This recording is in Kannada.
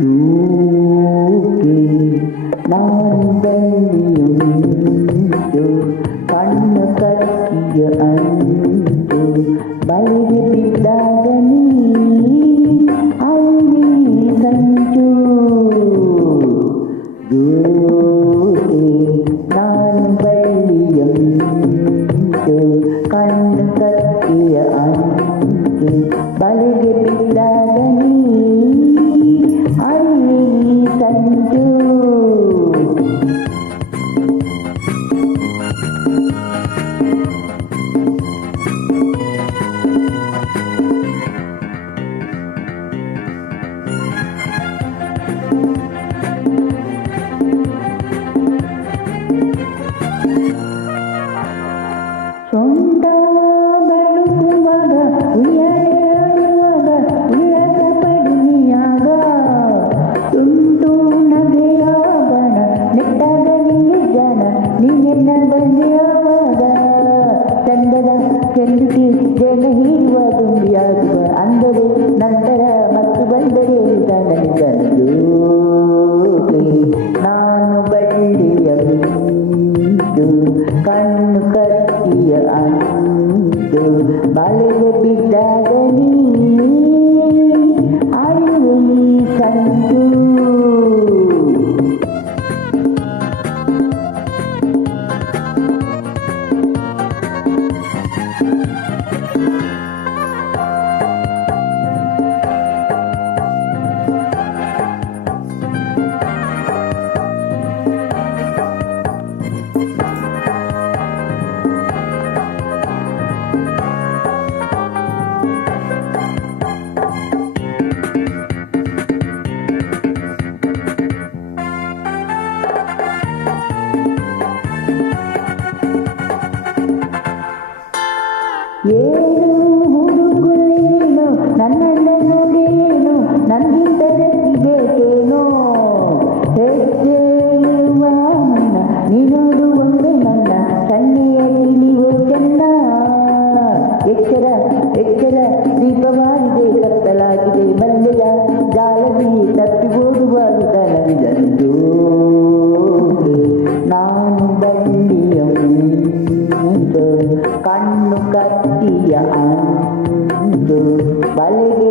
ൂക്കി നാമ്പള്ളിയുണ്ടു കണ്ണു കത്തിയ അഞ്ചു ബലിಗೆ ಬಿದ್ದಾಗ ನೀ ಅಲ್ಲಿ ಸಂಚು ೂക്കി ನಾಂಬಳ್ಳಿಯುಂಟು ಕಣ್ಣು ಕತ್ತಿಯ ಅಂಚು ಬಲಿಗೆ ಬಿದ್ದಾಗ ನೀ ಸಂಜು ಸೊಂಟ ಬಳುಕುವಾಗ ಉಯ್ಯಾಲೆಯಾಡುವಾಗ ಉಲ್ಲಸ ಪಡಿಯಾಗ ತುಂಟು ನಗೆಯ ಬಣ ನೆಟ್ಟಾಗ ನಿಂಗೆ ಜನ ನೀನೆನ್ನ ಬಂದೆಯಾವಾಗ ಚಂದದ ಚೆಂದಿಸಿ ಜನ ಹೀರುವ ತುಂಬಿಯಾಗುವ ಅಂದರೆ ನಂತರ ಮತ್ತು ಬಂದರೆ ನನಗಂದು ನಾನು ಬಳ್ಳಿಯ ಮಿಂಚು ಕಣ್ಣು ಕತ್ತಿಯ ಅಂಚು ಬಲೆಗೆ ಬಿದ್ದಾಗ ನೀ ಅರಿವು ಈ ಸಂಚು ಏನು ಹುಡುಗುವೇನು ನನ್ನನ್ನ ನೋಡೇನು ನನ್ಗಿಂತ ಬೇಕೇನೋ ಹೆಜ್ಜೆ ಇರುವ ಮುನ್ನ ನೀನೋಡು ಒಂದೇ ನನ್ನ ಕಣ್ಣೆಯ ತಿಳಿಯೋ ಚೆನ್ನ ಎಚ್ಚರ ಎಚ್ಚರ ದೀಪವಾಗಿದೆ ಕತ್ತಲಾಗಿದೆ ಮಲ್ಲೆಯ ಜಾಲದಿ ತಪ್ಪಿ ಓಡುವಾಗ ನನಗಿದಂದು ನಾನು ಬಳ್ಳಿಯ ಕಣ್ಣು ಕತ್ತಿಯ ಅಂದು ಬಲೆಗೆ